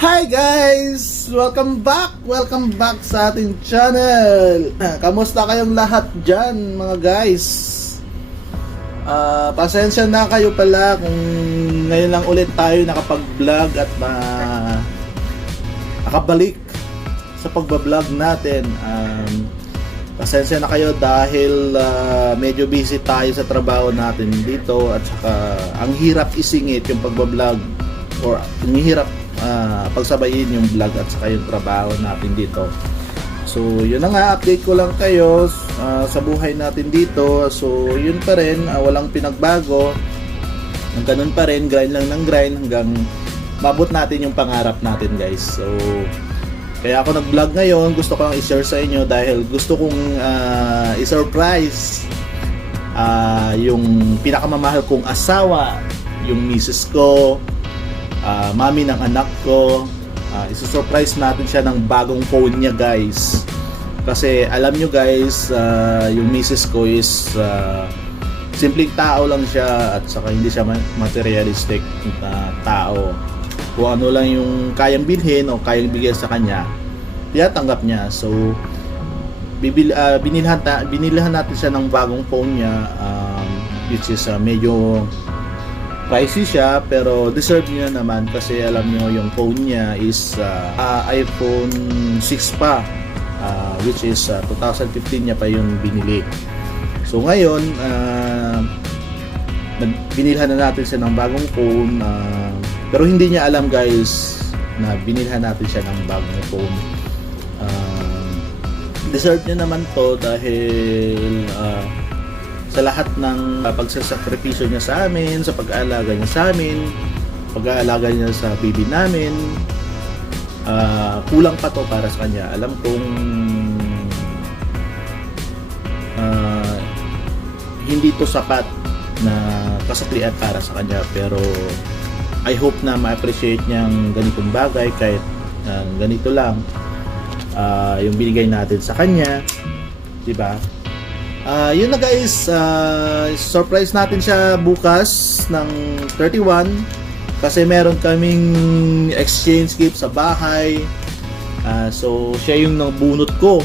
Hi guys! Welcome back! Welcome back sa ating channel! Kamusta kayong lahat dyan mga guys? Pasensya na kayo pala kung ngayon lang ulit tayo nakapag-vlog at nakabalik sa pagbablog natin. Pasensya na kayo dahil medyo busy tayo sa trabaho natin dito at saka ang hirap isingit yung pagbablog or ang hirap pagsabayin yung vlog at saka yung trabaho natin dito. So yun na nga, update ko lang kayo sa buhay natin dito. So yun pa rin, walang pinagbago, ganun pa rin, grind lang ng grind hanggang mabot natin yung pangarap natin guys. So kaya ako nag-vlog ngayon, gusto ko lang i-share sa inyo dahil gusto kong i-surprise yung pinakamamahal kong asawa, yung misis ko, mami ng anak ko. Isusurprise natin siya ng bagong phone niya guys. Kasi alam nyo guys, yung misis ko is simpleng tao lang siya at saka hindi siya materialistic na tao. Kung ano lang yung kayang bilhin o kayang bigyan sa kanya, tinatanggap niya. So binilhan natin siya ng bagong phone niya, which is medyo pricey siya pero deserve niya naman kasi alam niyo yung phone niya is iPhone 6 pa, which is 2015 niya pa yung binili. So ngayon binilhan na natin siya ng bagong phone, pero hindi niya alam guys na binilhan natin siya ng bagong phone. Deserve niya naman to dahil sa lahat ng pagsasakripisyo niya sa amin, sa pag-aalaga niya sa amin, pag-aalaga niya sa baby namin, kulang pa to para sa kanya. Alam kong hindi to sapat na kasuklian para sa kanya, pero I hope na ma-appreciate niya ang ganitong bagay kahit ganito lang yung binigay natin sa kanya, diba? Yun na guys, surprise natin siya bukas ng 31 kasi meron kaming exchange gift sa bahay. So siya yung nabunot ko,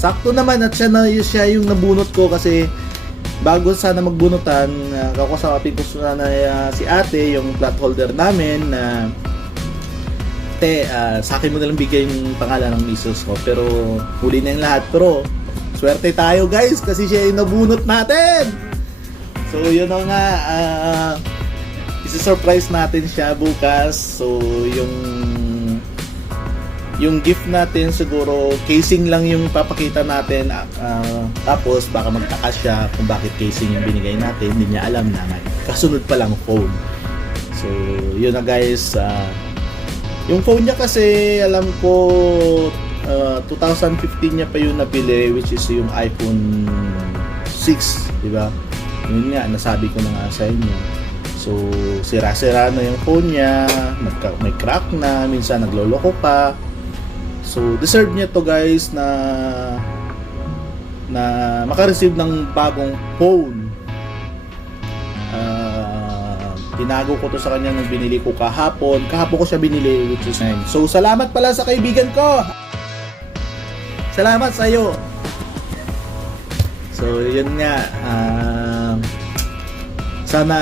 sakto naman at siya yung nabunot ko kasi bago sana magbunutan, kakusapin ko sana si ate, yung plot holder namin, na sa akin mo nalang bigay yung pangalan ng misis ko, pero huli na yung lahat. Pero swerte tayo guys kasi siya yung nabunot natin. So yun na nga, isi-surprise natin siya bukas. So yung gift natin siguro casing lang yung papakita natin, tapos baka magtaka siya kung bakit casing yung binigay natin. Hindi niya alam na kasunod pa lang phone. So yun na guys, yung phone niya kasi alam ko 2015 niya pa yung nabili, which is yung iPhone 6, diba? Yun nga, nasabi ko na nga sa inyo. So sira-sira na yung phone niya, may crack na, minsan nagloloko pa. So deserve niya to guys na makareceive ng bagong phone. Tinago ko to sa kanya nung binili ko kahapon ko siya binili, which is 9. So salamat pala sa kaibigan ko, salamat sa iyo. So yun nga, sana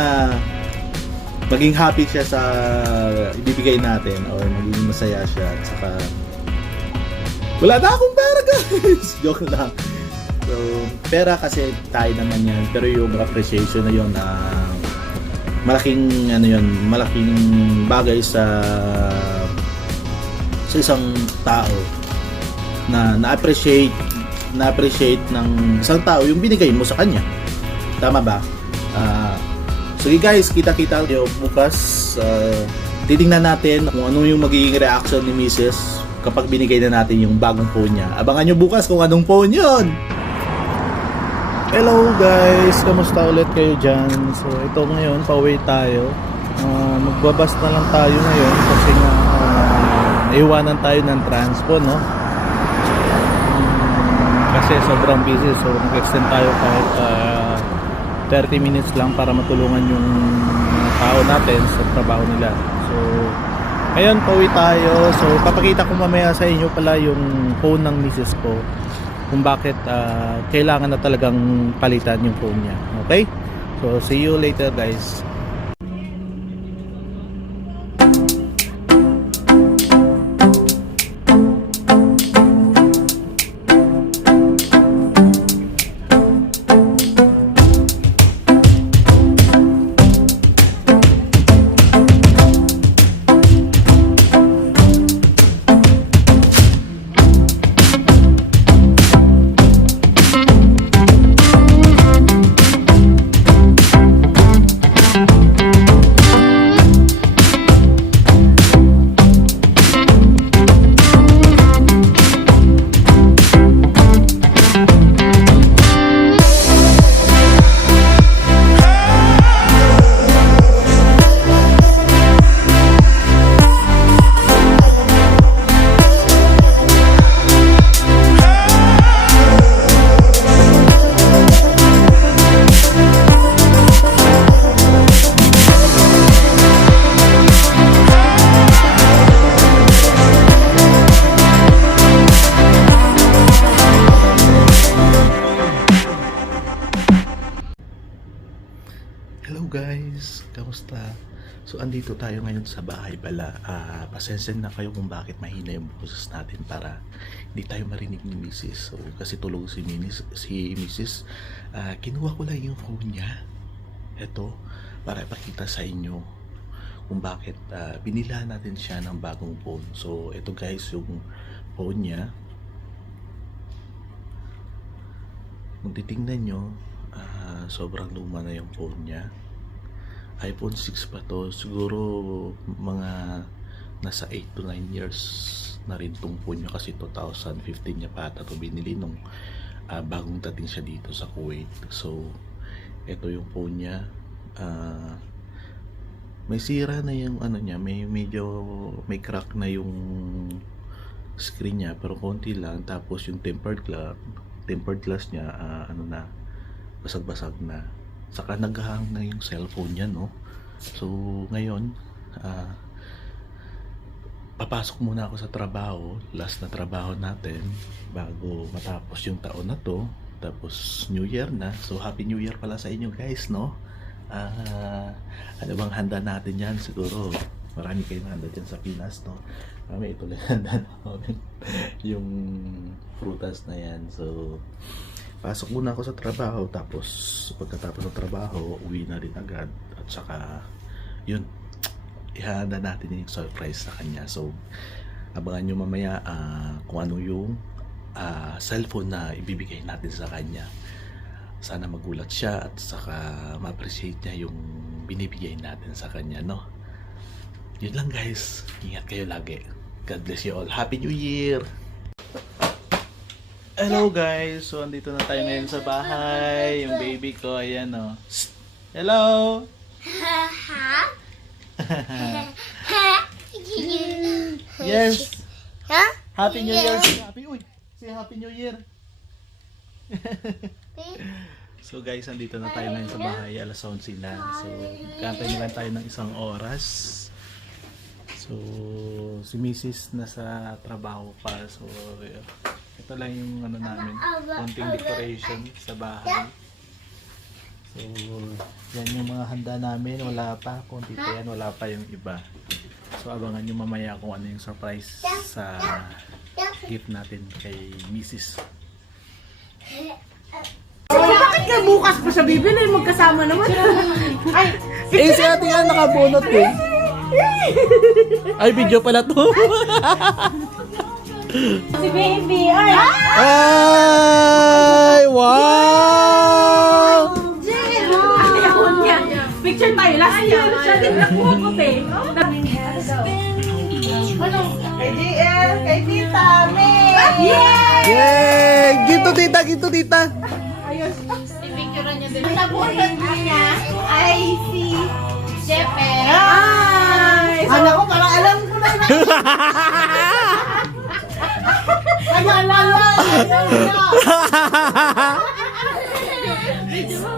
maging happy siya sa ibibigay natin or maging masaya siya at saka wala na akong pera guys. Joke lang. So pera kasi tayo naman yan, pero yung appreciation na yun, malaking malaking bagay sa isang tao na na-appreciate ng isang tao yung binigay mo sa kanya. Tama ba? Sige guys, kita-kita tayo bukas. Titingnan natin kung ano yung magiging reaction ni Mrs. kapag binigay na natin yung bagong phone niya. Abangan nyo bukas kung anong phone yun. Hello guys, kamusta ulit kayo dyan? So ito ngayon, pauwi tayo. Magbabas na lang tayo ngayon kasi nga naiwanan tayo ng transpo, no? Kasi sobrang busy, so nag-extend tayo kahit 30 minutes lang para matulungan yung tao natin sa trabaho nila. So Ngayon, pauwi tayo. So, papakita ko mamaya sa inyo pala yung phone ng misis ko. Kung bakit kailangan na talagang palitan yung phone niya. Okay? So, see you later guys. Hello guys, kamusta? So andito tayo ngayon sa bahay pala. Pasensya na kayo kung bakit mahina yung boses natin para hindi tayo marinig ni Mrs. So kasi tulog si Mrs. Kinuha ko lang yung phone niya. Ito, para ipakita sa inyo kung bakit binila natin siya ng bagong phone. So ito guys yung phone niya. Kung titingnan nyo, sobrang luma na yung phone niya. iPhone 6 pa to. Siguro mga nasa 8 to 9 years na rin tong phone niya kasi 2015 niya pa ata to binili nung bagong dating siya dito sa Kuwait. So ito yung phone niya. May sira na yung ano niya, may crack na yung screen niya pero konti lang, tapos yung tempered glass niya basag-basag na, saka naghahang na yung cellphone niya, no? So ngayon papasok muna ako sa trabaho, last na trabaho natin bago matapos yung taon na to, tapos New Year na. So Happy New Year pala sa inyo guys, no? Ano bang handa natin yan? Siguro marami kayong handa dyan sa Pinas, no? Kami ito lang handa namin yung prutas na yan. So pasok muna ako sa trabaho, tapos pagkatapos ng trabaho uwi na rin agad, at saka yun, ihanda natin yung surprise sa kanya. So abangan nyo mamaya kung ano yung cellphone na ibibigay natin sa kanya. Sana magulat siya at saka ma-appreciate niya yung binibigay natin sa kanya, no? Yun lang guys, ingat kayo lagi. God bless you all. Happy New Year! Hello guys, so andito na tayo ngayon sa bahay. Yung baby ko, ayan o. Hello! Yes! Happy New Year! Say Happy New Year! So guys, andito na tayo ngayon sa bahay. Alas 11 na. So, kantay na lang tayo ng isang oras. So, si Mrs. nasa trabaho pa. So, ito lang yung ano namin, konting decoration sa bahay. So, yan yung mga handa namin. Wala pa, konti pa yan. Wala pa yung iba. So, abangan nyo mamaya kung ano yung surprise sa gift natin kay Mrs. Bakit ka bukas pa siya bibili? Magkasama naman. Ay, Si ate nga nakabunot eh. Ay, video pala to. si baby. Ay! Ay, wow! Ayaw niya. Picture tayo. Last year siya din nakukot eh. Ano? Kay GL, kay Tita May! Yay! Yay! Ginto tita. I-picturean niya din. Nabuhat niya ay si Jepe. Ay! Anak ko, parang alam ko na na. Kaya lalo.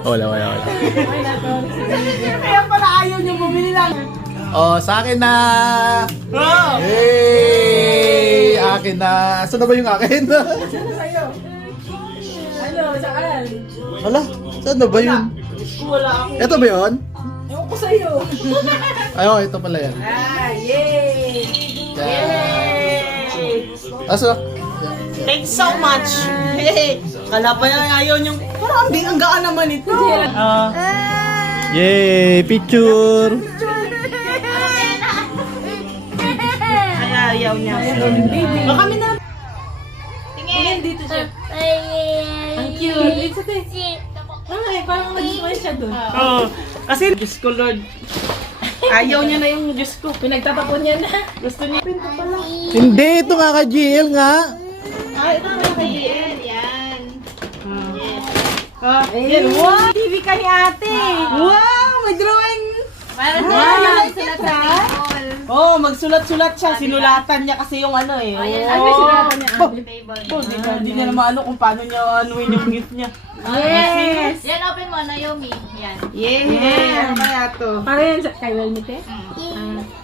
Wala. Kaya pala ayaw niyo bumili lang. Oh, sa akin na! Hey! Akin na! Saan na ba yung akin? Ano, saan? Hala, saan na ba yun? Wala ako. Ito ba yun? Ewan ko sa'yo. Ay, oh, ito pala yan. Ah, yay! Yan. Asa? Thanks so much. Hey, kala pa yan ayaw niyong, parang ang gaan naman ito. Yay! Picture! Kaya ayaw niya. Baka kami na. Tingin dito siya. Ang cute. It's okay. Ay, parang nag-smile siya dun. Oo. Kasi, Diyos ko Lord. Ayaw niya na yung Diyos ko. Pinagtatapon niya na. Gusto niya. Pinto pala. Hindi, ito nga ka GL nga. Ay, ito na kay Ian. Yan. Yan, wow! TV ka ni ate. Wow! May drawing! Wow! Magsulatan? Oh, magsulat-sulat siya. Sinulatan niya kasi yung ano eh. Ano yung sinulatan niya? Oh, di niya naman ano kung paano niya anuin yung gift niya. Yes! Yan, open mo, Naomi. Yan. Yeah! Ano kaya to? Para yan sa kay Welmite?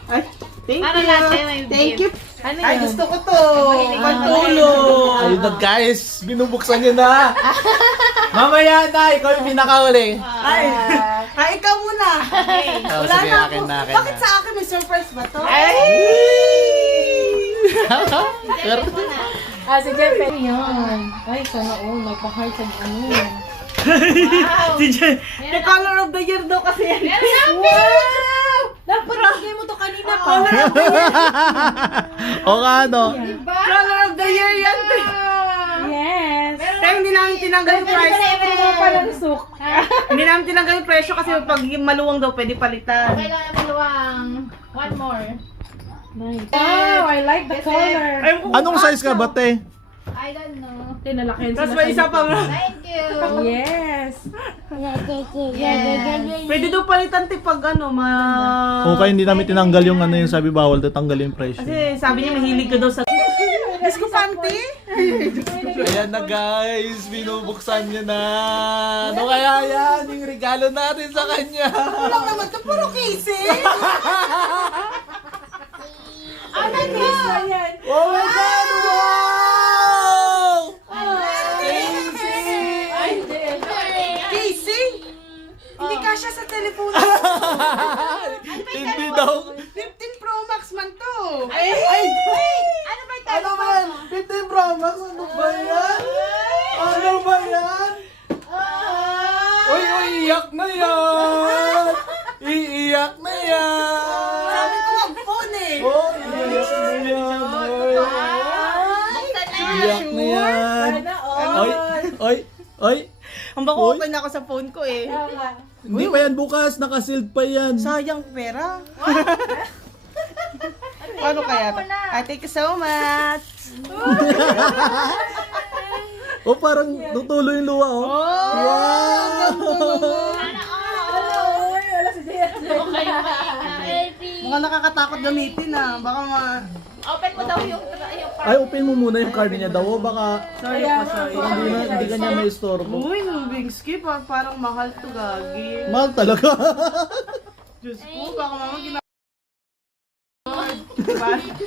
Ay, thank Para you. lahat kayo may Thank you. Ano Ay, yun? gusto ko to. Pantulong. Ayun na guys, binubuksan niyo na. Mamaya na, ikaw yung pinakauli. Ay, ikaw muna. Oh, Wala sige, na akin ako. na, akin Bakit na. sa akin may surprise ba to? Pero, Ah, si Jeppe. Yun. Ay, sana all. May pa-heart sa ano. The color of the year daw kasi yan. Wow! Dapat bigay mo to kanina pa. o nga no. Color of the year yan. Yes. Pero hindi namin tinanggal yung price. Ano pa lang suk? Hindi namin tinanggal yung presyo kasi pag maluwang daw pwede palitan. Okay lang naman luwang. One more. Nice. Wow, I like the color. Anong size ka ba, te? I don't know. Tinalakihan Tapos may isa pang Thank you. Yes. pwede daw palitan pag ano Kung kaya hindi namin tinanggal yung ano yung sabi bawal, tatanggalin yung presyo. kasi sabi niya mahilig ka daw sa disco panty. Ayan na guys, binubuksan niya na. Ano kaya yan? Yung regalo natin sa kanya. Lang naman to puro casing. Oh my God! Yan. Oh my God! Wow! Ay, hindi. Casing? Hindi kasya sa telepono. Hindi daw. 15 Pro Max man to. Ay! Ano ba yung Ano ba yan? 15 Pro Max? Ano ba yan? Ano ba yan? Uy, iiyak na yan! Iiyak na yan! Sabi ko wag phone eh. Oh, iiyak na yan! Iiyak na yan! Sana all. Oy, oy, oy! Ang bako Uy. open na ako sa phone ko eh. Hindi pa yan bukas, nakasealed pa yan. Sayang pera. Paano kaya to? Thank you so much. Oh, parang tutuloy yung luwa, oh. Wow! Uy, wala si Jaya. Mukhang nakakatakot gamitin ah. Baka Open mo daw yung Ay, open mo muna yung card niya daw. Oh, baka Sorry po, sorry. hindi ka niya may store po. Uy, Bingsky, parang mahal to gagi. Mahal talaga. Diyos ko, baka mama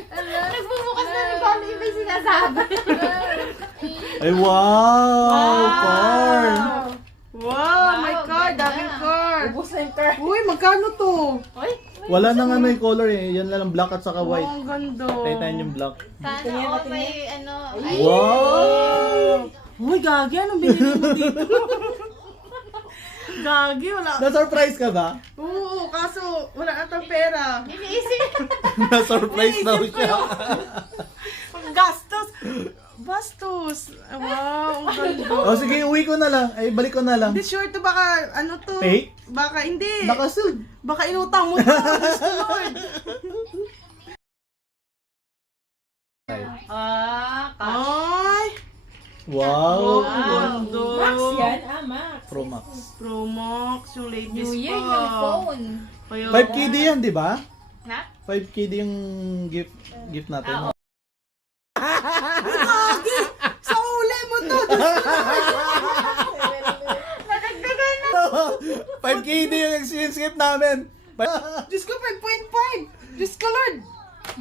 Nagbubukas na ni Paolo yung may sinasabi. Ay, wow! Card! Wow, my card, daming card. Ubus na yung car. Uy, magkano to? Wala nang ano yung color eh. Yan lang black at saka Wow, white. ang ganda. Taytayan yung black. Sana all may ano. Ay, Wow! Uy, gagi, anong binili mo dito? Gagi, wala. Na-surprise ka ba? Oo, kaso wala atang pera. iniisip. Na-surprise daw siya. Gastos. Bastos. Wow, ang ganda. O sige, uwi ko na lang. Ay, balik ko na lang. Hindi sure to baka ano to? Fake? Baka hindi. Nakasealed. Baka inutang mo to. Diyos ko, Lord. Ay. Wow! Ganda. Max yan? Ah, Max. Pro Max. Pro Max, yung latest New Year pa. yung phone. Kaya, 5KD yan, di ba? Na? 5KD yung gift natin. Gagi! Sa uli mo to! Diyos ko, Nadagdagan na. 5KD yung exchange gift namin. Diyos ko, 5.5! Diyos ko, Lord!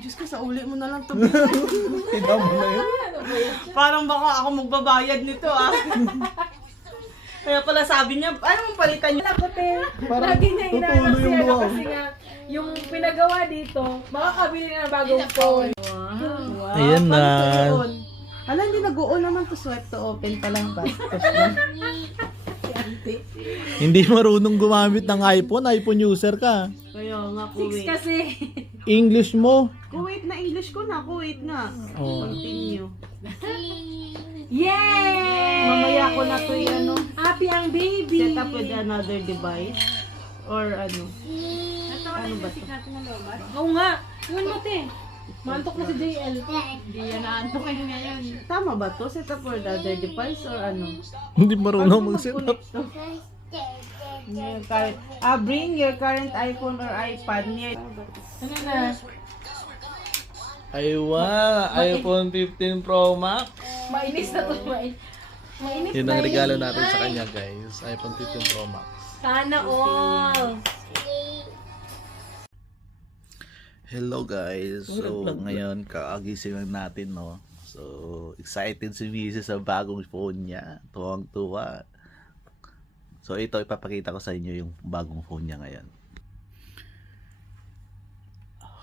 Diyos ko, sa uli mo na lang to. Tignan mo na yun. Parang baka ako magbabayad nito, ah. Kaya pala sabi niya, ano mong palitan niya? Parang Lagi niya tutulo inaano yung siya luha. kasi nga, yung pinagawa dito, makakabili na ng bagong phone. Wow. Ayan na. Hala, hindi nag-o naman to, swipe to open pa lang. Bastos na. Hindi marunong gumamit ng iPhone. iPhone user ka. Kaya nga, 6 Kuwait. kasi. English mo. Kuwait na English ko na, Kuwait nga. Oh. Continue. Yay! Mamaya ko na to yung ano, Happy ang baby. set up with another device. Or ano. Ano ba to? Oo nga. Yun mo, te. Mantok na si JL. Tama ba to? Set up with another device or ano? Hindi marunong mag-set up. Bring your current iPhone or iPad near. Ano na? Aywa, iPhone 15 Pro Max. Mainis na to. Mainit Yun na ang regalo natin sa kanya, guys. iPhone 15 Pro Max. Sana all. Hello guys. So ngayon kaagising lang natin, no. So excited si Mrs. sa bagong phone niya. Tuwang-tuwa. So ito ipapakita ko sa inyo yung bagong phone niya ngayon.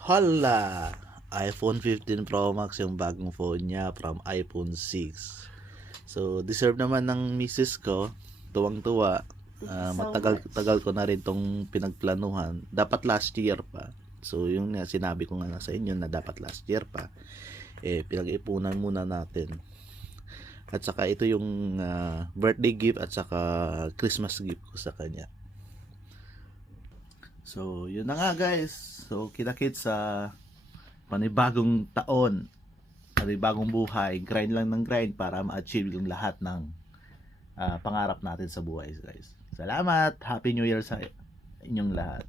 Hala! iPhone 15 Pro Max yung bagong phone niya from iPhone 6. So deserve naman ng Mrs. ko. Tuwang-tuwa. Matagal ko na rin tong pinagplanuhan. Dapat last year pa. So yung sinabi ko nga sa inyo na dapat last year pa, pinag-ipunan muna natin. At saka ito yung birthday gift at saka Christmas gift ko sa kanya. So yun na nga guys. So kita-kits sa panibagong taon, panibagong buhay, grind lang ng grind para ma-achieve yung lahat ng pangarap natin sa buhay guys. Salamat! Happy New Year sa inyong lahat.